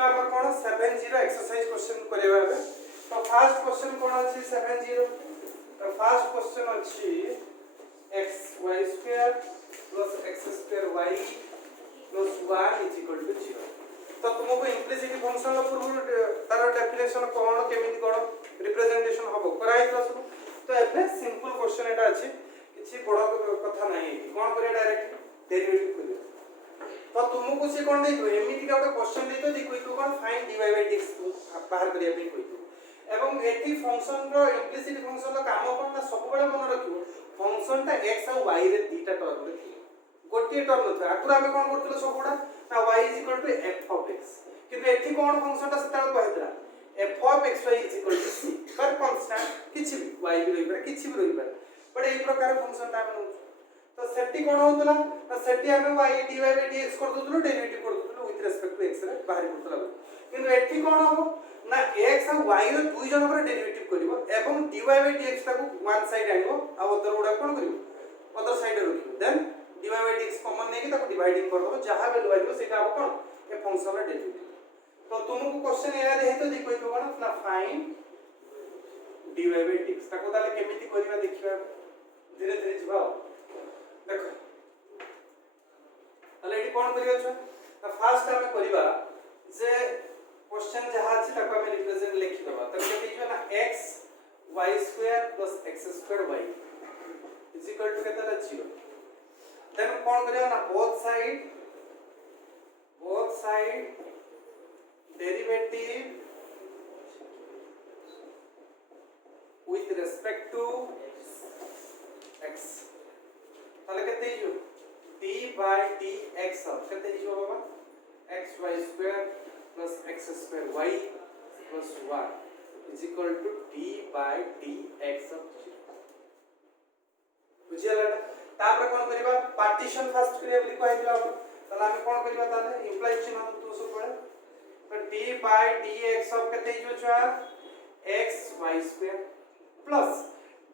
जीवा हमर कोन 70 exercise question करेबा बे तो फर्स्ट क्वेश्चन कोन अछि 70 तो फर्स्ट क्वेश्चन अछि xy² + x² y + 1 = 0 तो तुमको इम्प्लिसिट फंक्शन रो पूर्व तार डेफिनेशन कोन केमिति कोन रिप्रेजेंटेशन हबो कराई सब तो एबे सिंपल क्वेश्चन एटा अछि किछि बड़ कथा नाही कोन करे डायरेक्ट डेरिवेटिव करे तो तुमको से कोन देतो एमिति का क्वेश्चन देतो जे कोइ कोन फाइंड dy/dx बाहर करिया पे कोइ एवं एटी फंक्शन रो इम्प्लिसिट फंक्शन रो काम कोन ना सब बेले मन रखियो फंक्शन ता x और y रे दीटा टर्म रे गोटे टर्म था आकुरा में कोन करथलो सबुडा ना y = f of x किंतु एठी कोन फंक्शन ता सेता कहतला f of xy = c पर कांस्टेंट किछि भी y भी रहि पारे किछि भी रहि पारे बट एई प्रकार फंक्शन ता हम तो सेटी कोन होतला ना सेटी हमें y dy/dx कर दउतलो डेरिवेटिव कर दउतलो विथ रिस्पेक्ट टू x रे बाहर करतला किंतु एठी कोन हो ना x और y रो दुई जन पर डेरिवेटिव करिवो एवं dy/dx ता को वन साइड आइबो आ अदर उडा कोन करिवो अदर साइड रखिवो देन dy/dx कॉमन नेकी ताको डिवाइडिंग कर दबो जहां वैल्यू आइबो सेटा अब कोन ए फंक्शन रो डेरिवेटिव तो तुमको क्वेश्चन या देहितो दे कोइ कोन ना फाइंड dy/dx ताको ताले केमिति करिवा देखिबा धीरे धीरे जिबा देखो ताले एटी कोन करियो छ ना फर्स्ट हमें करिवा जे क्वेश्चन जहां अछि ताको हमें रिप्रेजेंट लिखि दबा त केते जो ना x y² + x² y = केते 0 देन कोन करियो ना both side derivative with respect to x ताले केते जो d/dx केते जो बाबा xy² + x² y + 1 = d/dx बुझियला तापर कोन करिबा पार्टीशन फर्स्ट करिया बोली कहैला तला हम कोन करिबा ताले इंप्लाइ चिन्ह तो सब पड़े तो d/dx केते जो छ xy² +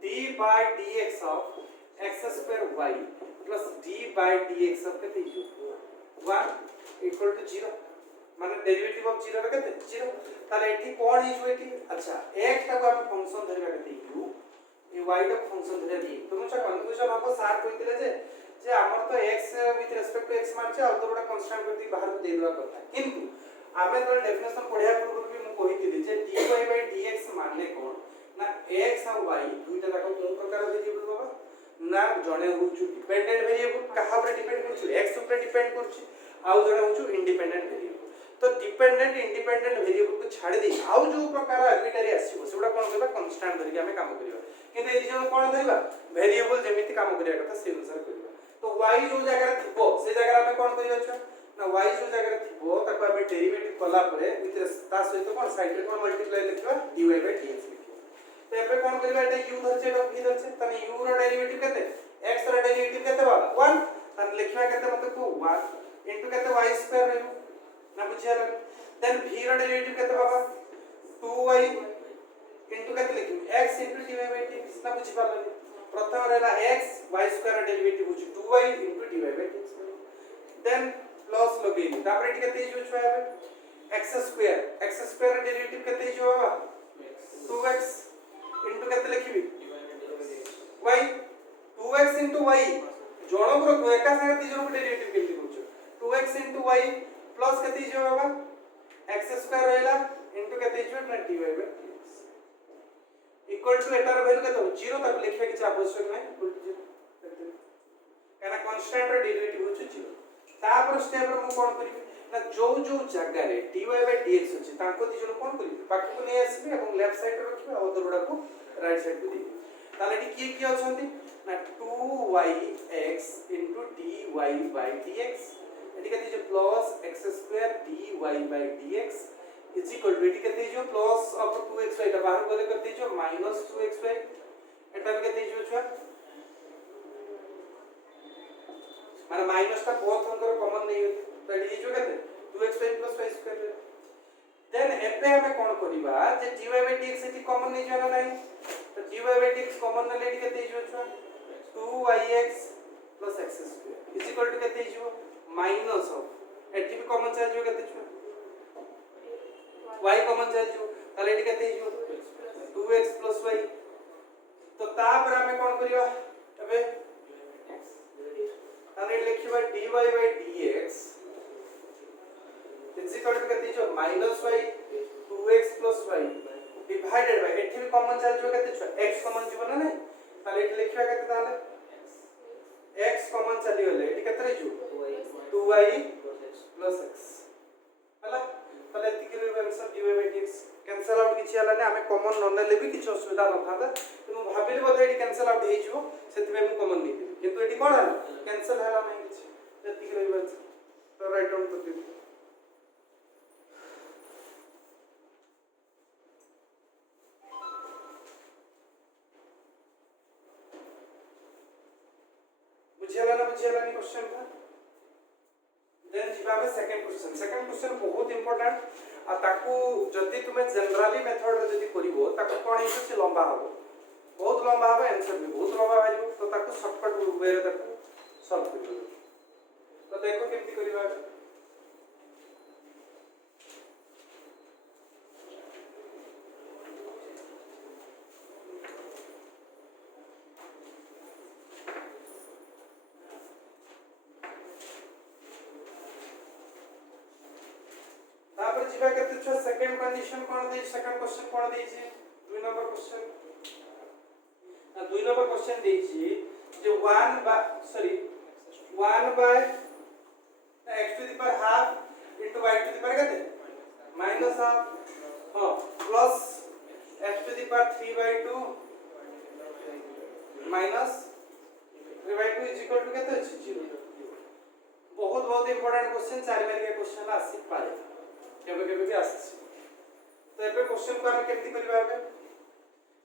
d/dx x² y + d/dx केते जो 1 = 0 माने डेरिवेटिव ऑफ 0 रे केते 0 ताले एठी कोन हिजो एठी अच्छा x ता को हम फंक्शन धरिबा केते u ए y टा फंक्शन धरिया दी तुम छ कंक्लूजन हमको सार कहितले जे हमर तो x with respect to x मानचे आ तो बडा कांस्टेंट करती बाहर दे देवा କଥା किंतु आमे तो डेफिनेशन पढिया पूर्व भी मु कहितली जे dy/dx मानले कोन ना x और y दुईटा तक कोन प्रकार वेरिएबल बाबा ना जणे होछु डिपेंडेंट वेरिएबल कहा पर डिपेंड करछु x ऊपर डिपेंड करछु आउ जणे होछु इंडिपेंडेंट वेरिएबल तो डिपेंडेंट इंडिपेंडेंट वेरिएबल को छाड़ दे आउ जो प्रकार आर्बिट्ररी आसीबो सेडा कोन करबा कांस्टेंट धरि हमें काम करिबा किंतु ए जो कोन धरिबा वेरिएबल जेमिति काम करिया कथा से अनुसार करिबा तो y जो जगह थिबो से जगह हमें कोन करियो छ ना y जो जगह थिबो ताको हमें डेरिवेटिव कला परे विथ ता सहित कोन साइड रे कोन मल्टीप्लाई लिखबा dy/dx तो एबे कोन करिबा एटा u धरछे एटा v धरछे तने u रो डेरिवेटिव केते x रो डेरिवेटिव केते बाबा 1 तने लिखबा केते मते को 1 इनटू केते y² रहू ना बुझिया देन v रो डेरिवेटिव केते बाबा 2y इनटू केते लिखिम x इनटू dy/dx ना बुझि पारले प्रथम रहला x y² रो डेरिवेटिव होची 2y into dy/dx then plus लगेली तापर एटी केते जो छ एबे x² रो डेरिवेटिव केते जो बाबा 2x इनटू केते लिखिबी y 2x इनटू y जोणक रो एका संगे ती जोणक डेरिवेटिव केते होछ 2x इनटू y प्लस केते जो बाबा x² रहला इनटू केते जो ना dy/dx इक्वल टू एटार वैल्यू केते 0 तक लिखबे कि आवश्यक नै इक्वल टू 0 काना कांस्टेंट रो डेरिवेटिव होछ 0 तापर स्टेप रो कोन करिबी ना जो जगह रे dy/dx होछ ताको ती जण कोन करिबी पाक को नै आसीबी एवं लेफ्ट साइड रे रखिबा और दोडा को राइट साइड को देबी ताले एटी की होछंती ना 2yx dy/dx एटी केते जो plus x² dy/dx is equal to एटी केते जो प्लस ऑफ 2xy एटा बाहर गले केते जो माइनस 2xy एटा केते जो छ माने माइनस ता बोथ अंकर कॉमन नहीं होती तो एटी जो केते 2xy + y² देन एपे हमें कोन करिबा जे dy/dx एटी कॉमन नहीं जाना नहीं तो dy/dx कॉमन न लेडी केते जो छ 2yx + x² is equal to केते जो माइनस ऑफ एटी भी कॉमन चार्ज जो केते छ y कॉमन चल जो ताले एटी केते हिजो 2x + y तो तापर हमें कोन करियो अबे ताले लिखिबा dy by dx is equal to केते हिजो -y 2x + y divided by एठी भी कॉमन चल जो केते छ x कॉमन जीवन ना ताले एठी लिखिबा केते ताले x कॉमन चली गले एठी केते रहिजो 2y + x हला ताले एति के answer dy by dx cancel out किछि हला ने हमें कॉमन न नेले भी किछि असुविधा न था तो मु भाबिली बोले एठी कैंसिल आउट हे जिवो सेति में मु कॉमन नहीं किंतु एठी कोन हला कैंसिल हला नहीं किछि एति के आंसर तो राइट डाउन कर दियो बुझियला नहीं क्वेश्चन था देन जिबा में सेकंड क्वेश्चन बहुत इंपोर्टेंट आ ताकू जदी तुमे जनरली मेथड रे जदी करिवो ताकू कोन हे से लंबा हबो बहुत लंबा हबो आंसर भी बहुत लंबा आइबो तो ताकू शॉर्टकट वे रे ताकू सॉल्व करिवो तो देखो केमती करिवा सेकंड कंडीशन कोन दे सेकंड क्वेश्चन कोन दे छी 2 नंबर क्वेश्चन दे छी जे 1 by x to the power half into y to the power कते minus half हां plus x to the power 3/2 minus 3/2 is equal to कते अछि 0 बहुत इंपोर्टेंट क्वेश्चन 4 मार्क के question आसी पारे केबे भी आसी तो एबे क्वेश्चन को हम केमती करबा एबे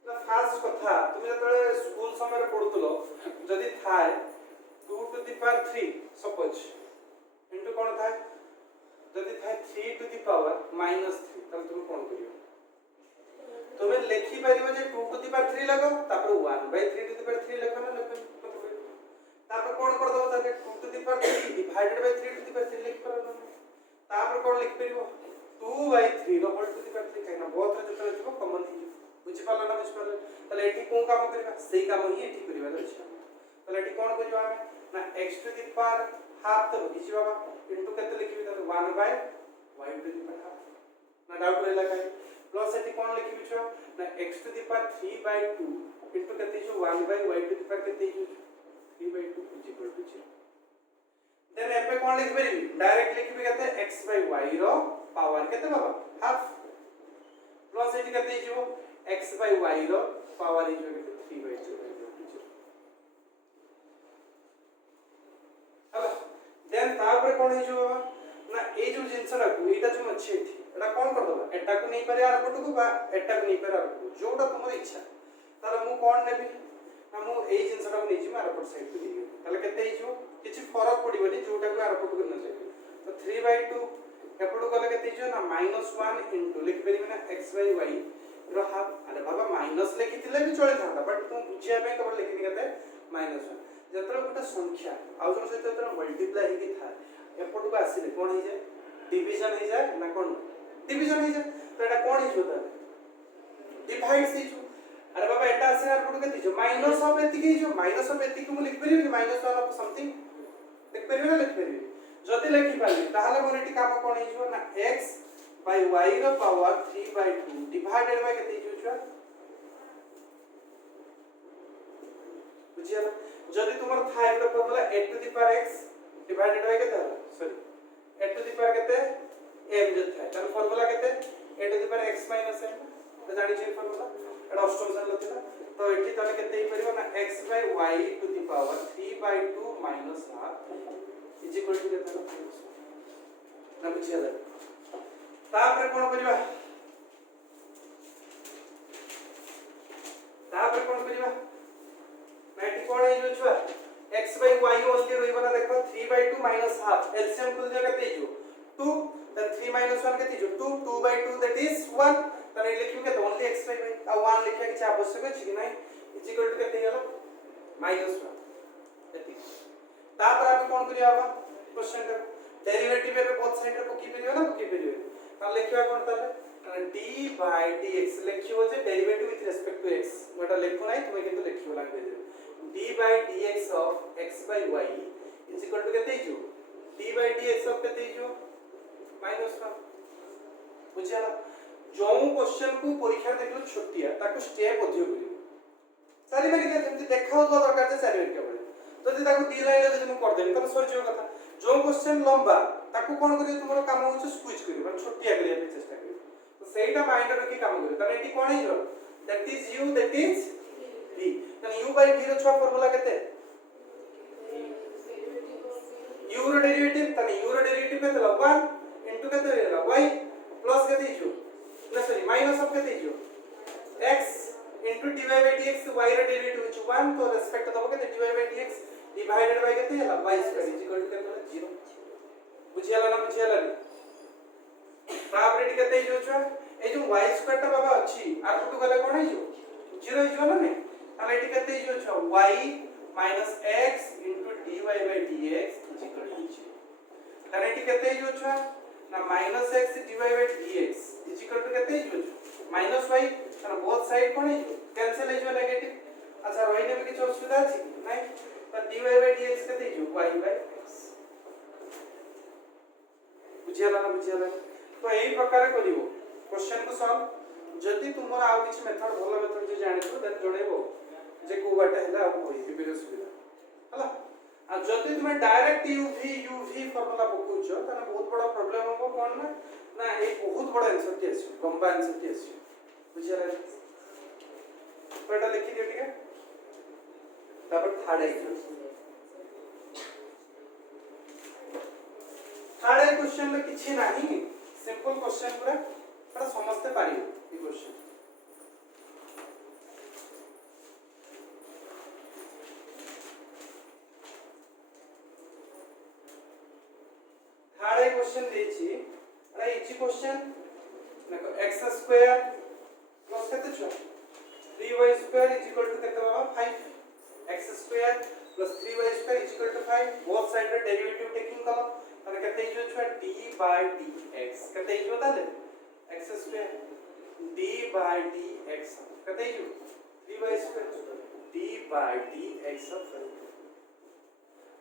ना फास्ट कथा तुम जतले स्कूल समय रे पढुतलो जदी थाए 2 to the power 3 suppose into कोन थाए जदी थाए 3 to the power -3 तब तुम कोन करियो तुम लिखि परिबो जे 2 to the power 3 लगाओ तापर 1/3 to the power 3 लिखो ना लिखो तापर कोन कर दो ताके 2 to the power 3 divided by 3 to the power 3 लिख परनो तापर कोन लिख परिबो 2/3 रो होल टू द पावर 3 कहना बहुत रे जतरे थिबो कॉमन थी बुझि पाला ना बुझि पाला तले एठी कोन काम करबा सही काम ही एठी करबा अछि तले एठी कोन करबा हमें ना x to the power half तो बुझि बाबा इनटू केते लिखबी त 1/y to the power half ना डाउट रहला काई प्लस एठी कोन लिखबी छ ना x to the power 3/2 into केते छ 1/y टू द पावर केते छ 3/2 इज इक्वल टू 0 देन एपे कोन लिख परिबी डायरेक्ट लिखबी केते x/y रो पावर केते बाबा हाफ प्लस एटी केते हिजो x/y रो पावर हिजो केते 3/2 हला देन तापर कोन हिजो ना ए जो जिंसरा को एटा जो अच्छे थी एटा कोन कर दबा एटा को नहीं पारे आर पटको बा एटा को नहीं पारे आर पटको जोटा तुमर इच्छा ताला मु कोन नेबी ना मु ए जिंसरा को नहीं जी मार पट साइड को दियो ताले केते हिजो किछि फरक पडिबनी जोटा को आर पटको न जाय तो 3/2 एपटो गले केते जो ना -1 इनटू लिख परिबे ना x/y रो हाफ अरे बाबा माइनस लिखिथिले भी चले थांता बट तुम बुझिया पे केवल लिखिनी केते -1 जतरा गोटे संख्या आउ जन सहित जतरा मल्टीप्लाई हे कि था एपटो को आसीले कोन हे जाय डिवीजन हे जाय ना कोन डिवीजन हे जाय तो एटा कोन हे जोता डिवाइड से जो अरे बाबा एटा आसे एपटो केते जो माइनस ऑफ एति के जो माइनस ऑफ एति को लिख परिबे -1 ऑफ समथिंग लिख परिबे ना लिख परिबे जति लिखि पाली ताहाले मोर एटी काम कोन हिजो ना x by y रो पावर 3/2 डिवाइडेड बाय केते हिजो छुआ बुझिया जति तुमर थाय रो formula a to the power x divided by केते हला sorry a to the power केते m जे थाय तन फॉर्मूला केते a to the power x minus m तो जानि छै फॉर्मूला एटा अष्टम सन लथिला तो एठी तने केते ही परिबो ना x by y to the power 3/2 minus half is equal to केते ना बुझिया तापर कोन करिबा मैटी कोन हे जो छुआ x by y ओनली रोइबा ना देखो 3/2 minus half एलसीएम कुल जगह केते जो 2 then 3 minus 1 केते जो 2 2/2 that is 1 तने लिखियो के ओनली x by y आ 1 लिखिया के आवश्यक अछि कि नहीं इज इक्वल टू केते गेलो -1 एति तापर हम कोन करिया क्वेश्चन डेरिवेटिव पे बोथ साइड रे को की परियो ना को की परियो त लिखिया कोन ताले डी बाय dx लिखियो जे derivative with respect to x मोटा लिखो नाही तुम्हें किंतु लिखियो language d by dx of x by y is equal to केते हिजो डी बाय dx ऑफ केते हिजो -1 बुझियाला जो क्वेश्चन को परीक्षा देखलो छोटिया ताको स्टेप अधियो करियो सारी मारी के जेमति देखाउ तो दरकार जे सारी मारी के तो जे ताको डी लाइन जे हम कर देनी तो सर जो कथा जो क्वेश्चन लंबा ताको कोन करियो तुमरो काम होछ स्क्वीज करियो मतलब छोटिया करिया पे चेष्टा करियो तो सेटा माइंड रखी काम करियो तने एटी कोन हिजो that is u that is v तने u by v रो छवा फार्मूला केते u रो डेरिवेटिव तने u रो डेरिवेटिव केते 1 इनटू केते होला y प्लस केते हिजो ना सॉरी माइनस ऑफ केते हिजो x into dy by dx y रो डेरिवेटिव हिजो 1 तो रेस्पेक्ट दबो केते dy by dx divided by केते होला y square is equal to केते होला 0 बुझियाला ना बुझियाला तापर एटी केते हिजो छ ए जो y स्क्वायर ता बाबा अछि आर टू गले कोन हिजो 0 हिजो ना ने ताले एटी केते हिजो छ y x dy by dx is equal to 0 ताले एटी केते हिजो छ ना x dy by dx is equal to केते हिजो छ y तार बोथ साइड कोन हिजो कैंसिल हिजो नेगेटिव अच्छा रोइने में किछ असुविधा अछि नै तो dy by dx केते हिजो y by x बुझियाला ना बुझियाला तो एही प्रकार करिवो क्वेश्चन को सॉल्व जदी तुमरा आ किछ मेथड भलो मेथड जे जानितो देन जणेबो जे को बाटे हला आ होई बिबिर सुविधा हला आ जदी तुमे डायरेक्ट uv फार्मूला पकोचो तने बहुत बड़ा प्रॉब्लम होबो कोन ना ना ए बहुत बड़ा आंसर टी आसी लंबा आंसर टी आसी बुझियाला तो एटा लिखि दियो ठीक है तापर थर्ड क्वेश्चन में किछि नाही सिंपल क्वेश्चन पूरा पर समझते पारियो ई क्वेश्चन थर्ड क्वेश्चन देछि अरे इजी क्वेश्चन देखो x स्क्वायर प्लस केते छ 3y square is equal to केते बाबा 5 x square plus 3y square is equal to 5 both side रे डेरिवेटिव टेकिंग करो तने केते हिजो छ d by dx केते हिजो ताले x square d by dx केते हिजो 3y square d by dx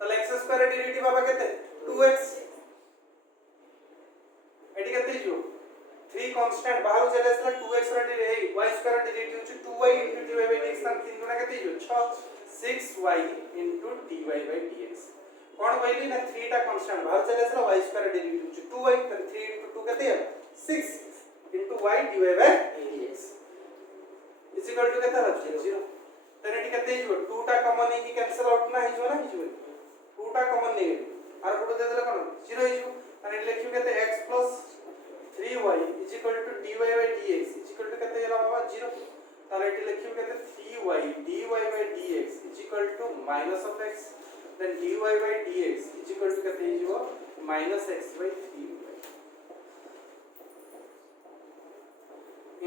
ताले x स्क्वायर डेरिवेटिव बाबा केते 2x एटी केते हिजो 3 कांस्टेंट बाहर चले असला 2x रा डेरिवेटिव y स्क्वायर डेरिवेटिव छ 2y dy by dx तन 3 गुना केते हिजो 6y dy by dx कोन कहली ना 3 टा कांस्टेंट बाहर चले असला y स्क्वायर डेरिवेटिव छ 2y तन 3 2 केते 6 y dy by dx is equal to केते रहछ 0 तने एटी केते हिजो 2 टा कॉमन है कि कैंसिल आउट ना हिजो ना हिजो 2 टा कॉमन नहीं आर को दे देले कोन 0 हिजो तने लिखियो केते x 3y is equal to dy by dx is equal to केते होला बाबा 0 ताले एटी लिखियो केते 3y dy by dx is equal to minus of x then dy by dx is equal to केते हिजो minus x by 3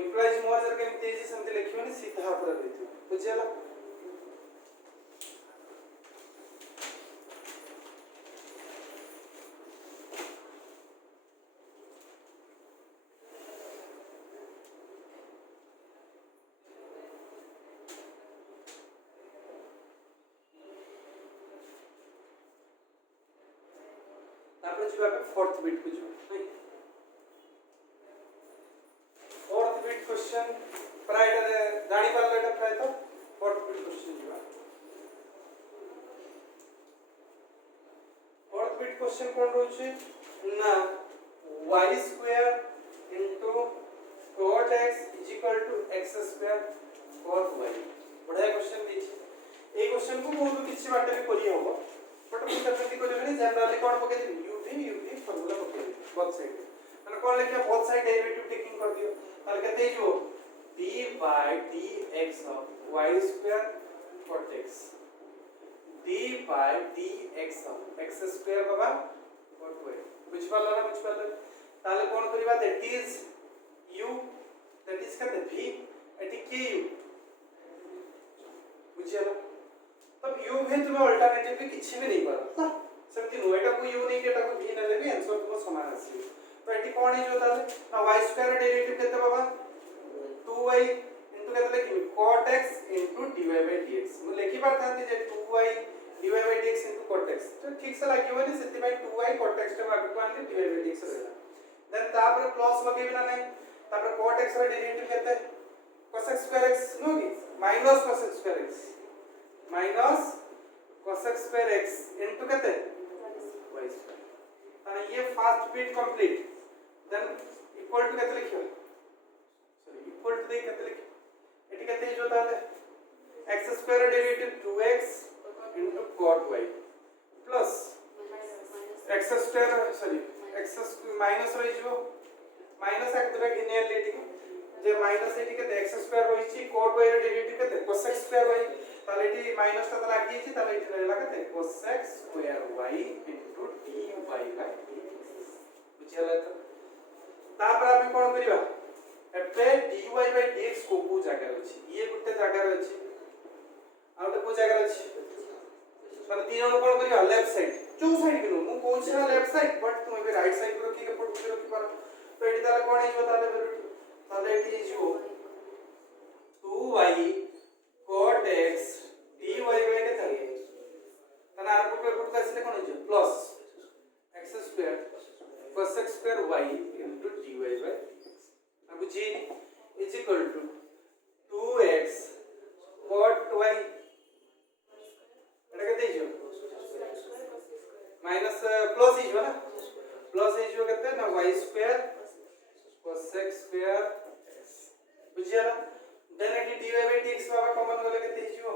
implies more जर के तेजी संते लिखियो नि सीधा पूरा देथियो बुझियाला फोर्थ बिट को जो फोर्थ बिट क्वेश्चन प्राय जानि पारले एटा प्राय तो फोर्थ बिट क्वेश्चन जीवा फोर्थ बिट क्वेश्चन कोन रहउछि ना y square into cot x x square cot y बढिया क्वेश्चन दी ए क्वेश्चन को बहुत किछि बाटे भी करि होबो बट मु तथि करिबनी जनरली कोन पके uv फार्मूला पके बोथ साइड माने कोन लिखियो बोथ साइड डेरिवेटिव टेकिंग कर दियो ताल केते जो d by dx of y square cot x d by dx of x square Baba cot y बुझ पाला ना बुझ पाला ताले कोन करिबा that is u that is केते v एटी k u बुझियाला तब u भी तुम्हें अल्टरनेटिव भी किछि भी नहीं पारा सेमति नो एटा को u नहीं केटा को v ना लेबे आंसर तुम समान आसी तो एटी कोन ही जो ताले ना y स्क्वायर डेरिवेटिव केते बाबा 2y इनटू केते लिखि cot x into dy by dx मु लिखि परथांती जे 2y dy by dx into cot x तो ठीक से लागिवनी सेति भाई 2y cot x के बाकी आनली dy by dx रहला देन तापर प्लस लगे बिना नहीं तापर cot x रा डेरिवेटिव केते cos x square x नो कि minus cos x square x minus cos x square x into केते y स्क्वायर ताने ये first bit complete then equal to केते लिखियो सॉरी इक्वल टू दे केते लिखियो एटी केते जो ताले x square derivative 2x into cot y plus x square sorry x minus रही जो माइनस एक तरह की नियर लेटी जे माइनस एटी के x स्क्वायर रही छी cot y रे डेरिवेटिव के cos x स्क्वायर y ताले एटी माइनस ता लागी छी ताले एटी रहला के cos x square y into dy by dx बुझियला तो तापर हम कोन करिवा एते dy by dx को को जगह अछि ये गुटे जगह अछि आउटे को जगह अछि माने तीन जण कोन करिवा लेफ्ट साइड चौ साइड के मु कोन छरा लेफ्ट साइड बट तुम ए राइट साइड रखी के पट रखी पर तो एटी ताले कोन हिजो ताले एटी हिजो 2y cot x dy by के थाले तने आर को पुट करसिले कोन हिजो plus x square cos x square y into dy by dx अब बुझी is equal to 2x cot y एटा केते हिजो माइनस प्लस हिजो ना प्लस हिजो केते ना y square cos x square x बुझियला देन एटी dy by dx बाबा कॉमन गले केते हिजो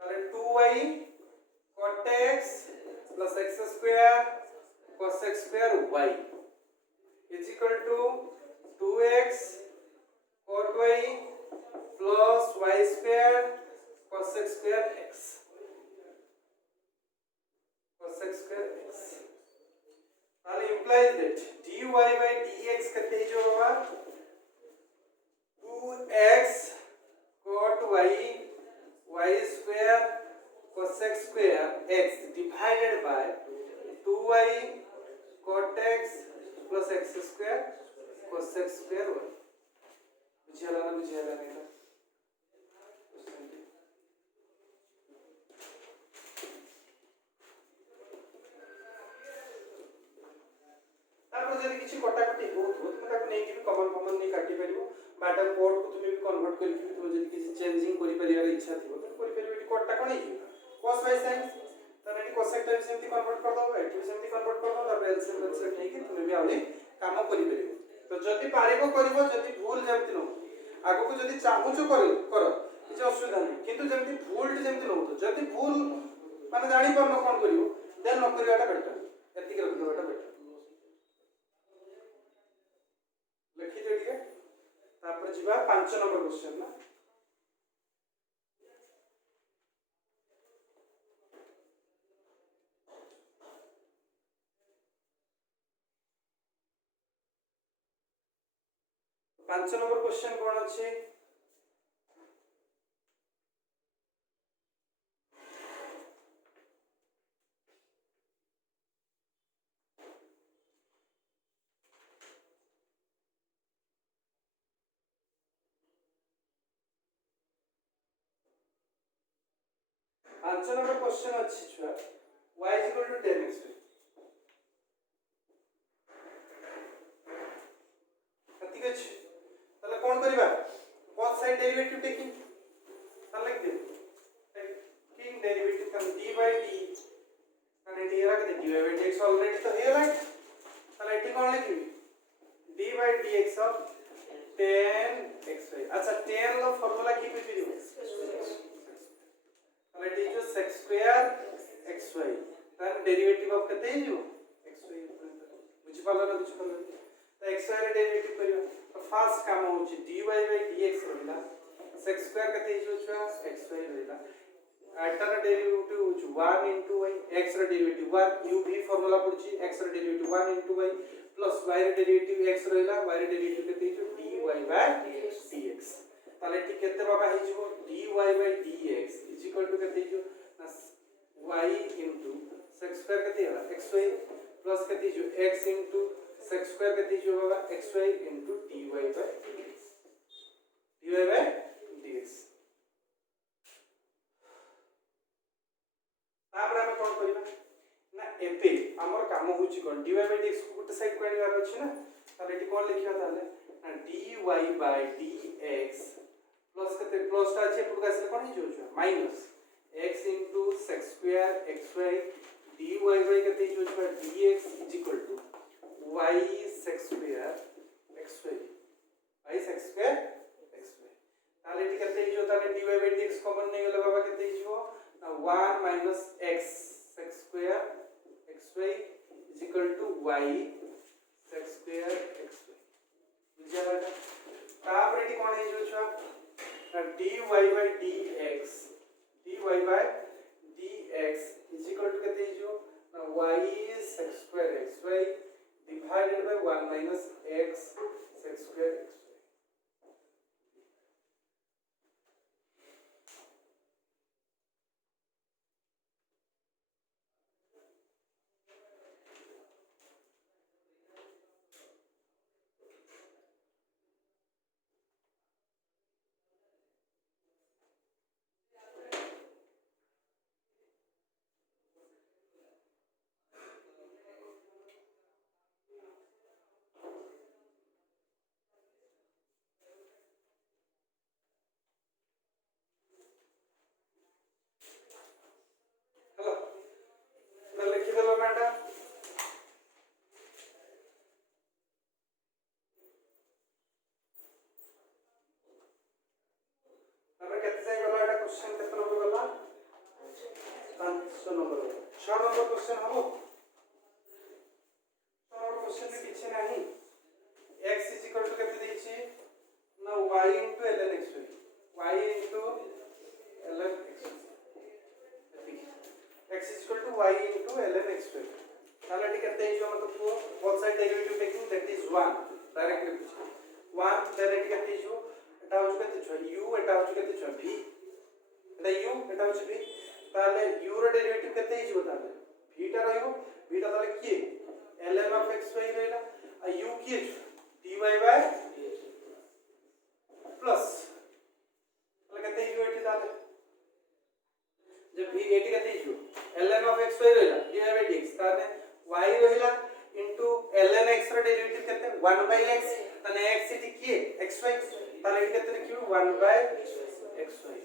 ताले 2y cot x plus x square cos x square y is equal to 2x cot y plus y square cos x square x cos x square x ताले implies that dy by dx कते जो होगा 2x cot y y square cos x square x divided by 2y cot x plus x square cos x square y बुझियला ना बुझियला नहीं था तापर जदी किछि कटाकटी हो तुम ताको नै कि कॉमन नै काटी परिबो बाटा कोड को तुम भी कन्वर्ट करि तुम जदी किछि चेंजिंग करि परियार इच्छा थिबो तो करि परिबो एटी कोडटा कोन हिजो cos y sin तने एटी cos टाइप सेमति कन्वर्ट कर दो एटी सेमति कन्वर्ट कर दो तापर एलसीएम नै कि तुम भी आउनी काम करि परिबो तो जदी पारिबो करिवो जदी भूल जेमति न आगो को जदी चाहूचो करो किछ असुविधा नै किंतु जेमति भूल जेमति न होतो जदी भूल माने जानि पर न कोन करिवो देन न करिवाटा बेटर एतिक रख दोटा बेटर लिखि दे ठीक है तापर जिबा 5 नंबर क्वेश्चन ना पांच नंबर क्वेश्चन कोन अछि पांच नंबर क्वेश्चन अछि छुआ y = 10x ठीक अछि तले कोन करिबा बोथ साइड डेरिवेटिव टेकिंग तले लिख दे टेकिंग डेरिवेटिव कम d by d અને d रख दे dy by dx ऑलरेडी तो है राइट तले टी कोन लिखबी d by dx of 10xy अच्छा 10 लो फार्मूला की पे दियो तले टी जो x स्क्वायर xy तन डेरिवेटिव ऑफ कते जो xy बुझि पालो ना बुझि पालो तो x रे डेरिवेटिव करियो तो फर्स्ट काम होची dy by dx रहला x स्क्वायर कते जो छुआ xy रहला आटर डेरिवेटिव होची 1 into y x रे डेरिवेटिव 1 u भी फार्मूला पड़ची x रे derivative 1 into y plus y रे डेरिवेटिव x रहला y रे डेरिवेटिव कते जो dy by dx ताले टी केते बाबा हे जो dy by dx = कते जो y into x स्क्वायर कते होला xy प्लस कते जो x into sec square के दीजिए बाबा xy into dy by dx dy by dx तापर हम कोन करिबा ना एपे हमर काम होची कोन dy by dx को गुटे साइड को आनिबार अछि ना ताले एटी कोन लिखिबा ताले ना dy by dx प्लस कते प्लस ता अछि पुट कासले कोन हिजो छ minus x into sec square xy dy by कते हिजो छ dx is equal to y sec square xy y sec square xy ताले एटी कते हिजो ताले dy by dx कॉमन नै गेला बाबा कते हिजो ना 1 minus x sec square xy is equal to y sec square xy बुझिया बेटा तापर एटी कोन हिजो छ dy by dx dy by dx is equal to कते हिजो y sec square xy divided by 1 minus x sec square xy hello ना लिखि देलो बेटा हमरा केते जाय गला एटा क्वेश्चन केते नंबर गला 500 नंबर 6 नंबर क्वेश्चन हबो 6 नंबर क्वेश्चन में किछ नाही x is equal to केते दैछि ना y into ln xy y into ln xy x is equal to y into ln xy ताले टी केते हिजो मतलब को both side derivative taking that is 1 directly 1 direct केते हिजो एटा होछ केते छ u एटा होछ केते छ v एटा u एटा होछ v ताले u रो डेरिवेटिव केते हिजो ताले v टा रहिबो v टा ताले की ln of xy रहला आ u की dy by प्लस ताले केते हिजो एठी ताले जब v एठी केते हिजो ln of xy रहला dy by dx ताले y रहला into ln x रो डेरिवेटिव केते 1 by x ताने x एठी की xy ताले एठी केते लिखिबो 1 by xy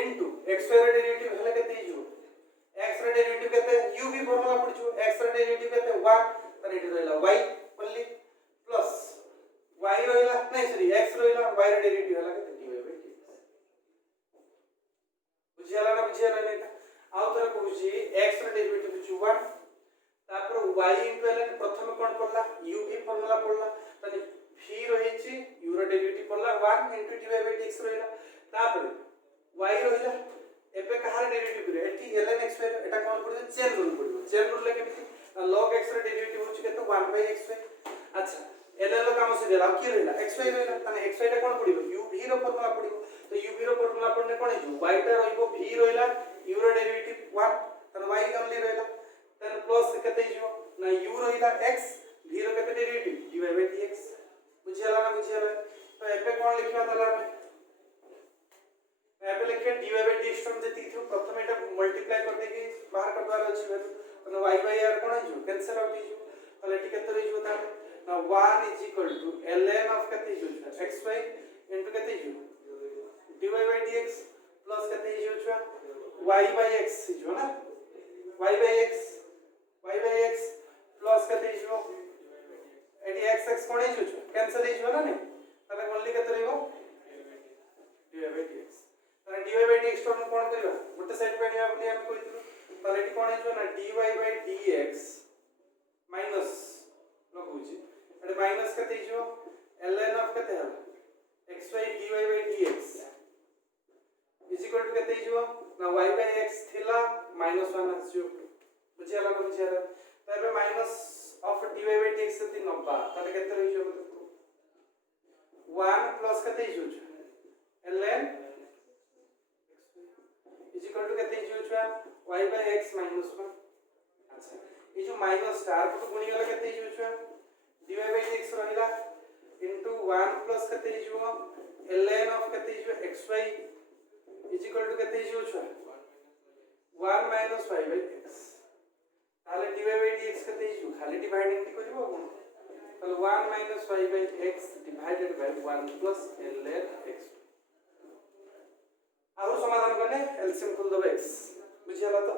into xy रो डेरिवेटिव हला केते हिजो x रो डेरिवेटिव केते u भी फॉर्मूला पढियो x रो डेरिवेटिव केते 1 ताने एठी रहला y ओनली प्लस y रहला नै सॉरी x रहला y रो डेरिवेटिव हला केते dy by dx बुझियाला ना बुझियाला नै आउ तरे कहूची x रो डेरिवेटिव छु 1 तापर y into ln प्रथम कोन पड़ला u भी फॉर्मूला पड़ला तनी v रहिची u रो डेरिवेटिव पड़ला 1 into dy by dx रहला तापर y रहला एबे कहार डेरिवेटिव रे एठी ln x एटा कोन पड़ो चेन रूल ले केमिति log x रो डेरिवेटिव होची केते 1 by xy अच्छा ln लो काम से देला की रहला xy रहला तने xy टा कोन पड़िबो u v रो फॉर्मूला पड़िबो तो u v रो फॉर्मूला पड़ने कोन हिजो y टा रहइबो v रहला u रो डेरिवेटिव 1 तने y ओनली रहला तने प्लस केते हिजो ना u रहला x v रो केते डेरिवेटिव dy by dx बुझियाला ना बुझियाला तो एबे कोन लिखिबा ताला हम एबे लिखे dy by dx टर्म जति थु प्रथम एटा मल्टीप्लाई कर देकी बाहर कर द्वारा अछि तने y by r कोन हिजो कैंसिल आउट हिजो ताले एटी केते रहिजो ताले ना 1 is equal to ln of केते हिजो xy into केते हिजो dy by dx प्लस केते हिजो छ y by x हिजो ना y by x प्लस केते हिजो एडी x x कोन हिजो छ कैंसिल हिजो ना नै ताले ओनली केते रहइबो dy by dx ताले dy by dx टर्म कोन करियो गुटे साइड पे निया बोली हम कहितु ताले एटी कोन हिजो ना dy by dx माइनस लगुची एडी माइनस केते हिजो ln of केते हला xy dy by dx is equal to केते हिजो ना y by x थिला -1 आछियो बुझियाला ना बुझियाला तो एबे minus of dy by dx से 90 ताले केते रहिजो 1 प्लस केते हिजो ln is equal to केते हिजो y by x -1 अच्छा ये जो माइनस स्टार को गुणी वाला केते हिजो छुआ dy/dx रहिला इनटू 1 प्लस केते हिजो ln ऑफ केते हिजो xy इज इक्वल टू केते हिजो छुआ 1 माइनस 5/x ताले dy/dx केते हिजो खाली डिवाइडिंग टी करबो कोन ताले 1 minus 5/x divided by 1 plus ln x और समाधान करने एलसीएम खोल दबे x बुझियाला तो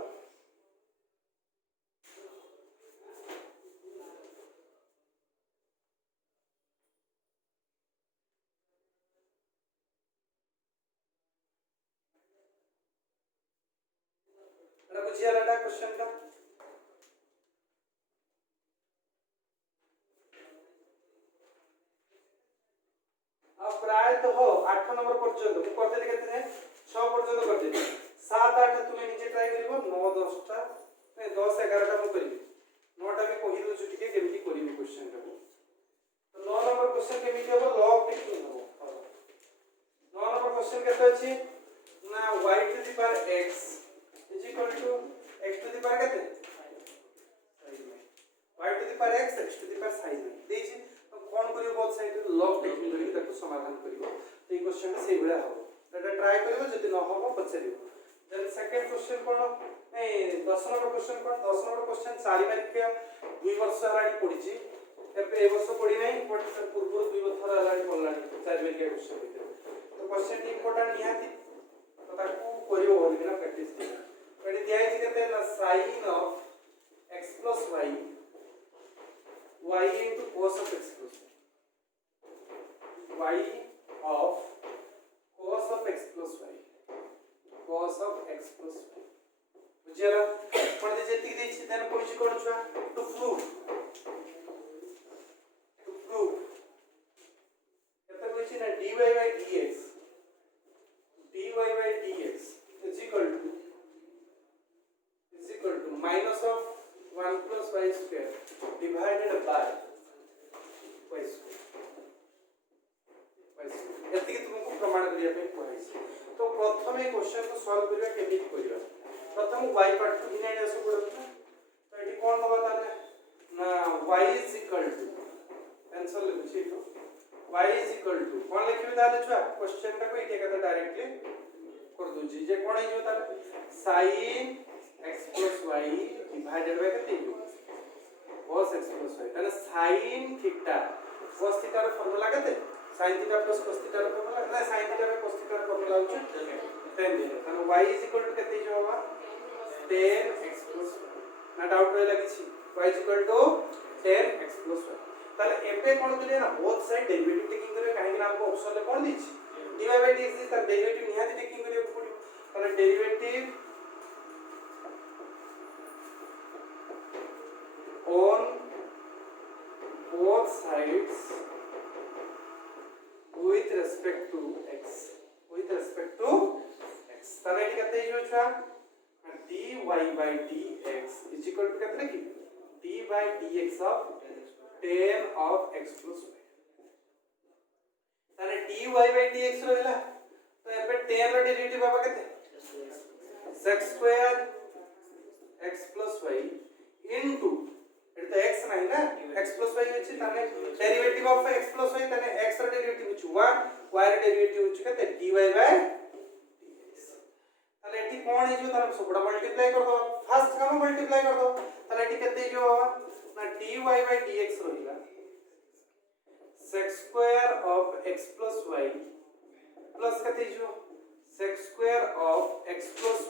अरे बुझियाला टा क्वेश्चन का अब प्राय तो हो 8 नंबर पर्यंत मु करते केते है 6 पर्यंत करते 7 8 तुमे नीचे ट्राई करिवो 9 10 टा नहीं 10 11 टा मु करिवि 9 टा भी कहि दउ छु टिके केमिति करिवि क्वेश्चन का तो 9 नंबर क्वेश्चन केमिति हो लॉग टेकिंग हो 9 नंबर क्वेश्चन केते अछि ना y to the power x is equal to x to the power केते y to the power x x to the power sin देछि तो कोन करियो बोथ साइड लॉग टेकिंग करी ताको समाधान करिवो तो ई क्वेश्चन से बेला हो एटा ट्राई करिवो जति न होबो पछरिवो देन सेकंड क्वेश्चन कोन नहीं 10 नंबर क्वेश्चन कोन 10 नंबर क्वेश्चन 4 मार्क के 2 वर्ष हराई पडिछि एबे ए वर्ष पडी नै बट पूर्व 2 वर्ष हराई पडलानी 4 मार्क के क्वेश्चन तो क्वेश्चन इंपोर्टेंट निहाती तो ताको करिवो बोली ना प्रैक्टिस एडी दिया है केते ना sin of x plus y into cos of x plus y of cos of x plus y cos of x plus y बुझियाला पण जे जति देछि देन कोइछि कोन छुआ टू प्रूव केते कोइछि ना dy/dx is equal to minus of 1 plus y square divided by y square एति कि तुमको प्रमाण करिया पे कहै तो प्रथम ए क्वेश्चन को सॉल्व करिया केमिति करिया प्रथम y पार्ट को गिने आसो पड़त तो एटी कोन होबा ताने ना y is equal to answer लिखि तो y is equal to कोन लिखिबे ताले छुआ क्वेश्चन टा को इटे कथा डायरेक्टली कर दो जी जे कोन हे जो ताले sin x plus y divided by केते cos x plus y ताने sin थीटा cos थीटा रो फार्मूला केते sin theta plus cos theta रो फार्मूला ना sin थीटा पे cos थीटा रो फार्मूला होछ tan दे ताने y is equal to केते जो होबा tan x plus ना डाउट रहला किछि y is equal to tan x plus y ताले एबे कोन दिले ना बोथ साइड डेरिवेटिव टेकिंग करे काहे कि हमको ऑप्शन ले कोन दिछि dy/dx इज द डेरिवेटिव निहाती टेकिंग करे पड़ियो ताले derivative on both sides with respect to x ताले एटी कते जो छा dy/dx is equal to कते लिखि d/dx of tan of x plus y ताले dy/dx रहला तो एबे tan रो डेरिवेटिव बाबा कते sec square x plus y into एटा x नाही ना x plus y अछि ताने derivative of x plus y ताने x रो डेरिवेटिव छु 1 y रो डेरिवेटिव छु कते dy/dx ताले एटी कोन हे जो ताने सबडा मल्टीप्लाई कर दो फर्स्ट काम मल्टीप्लाई कर दो ताले एटी कते जो ना dy/dx रहिला sec square of x plus y plus कते जो sec square of x plus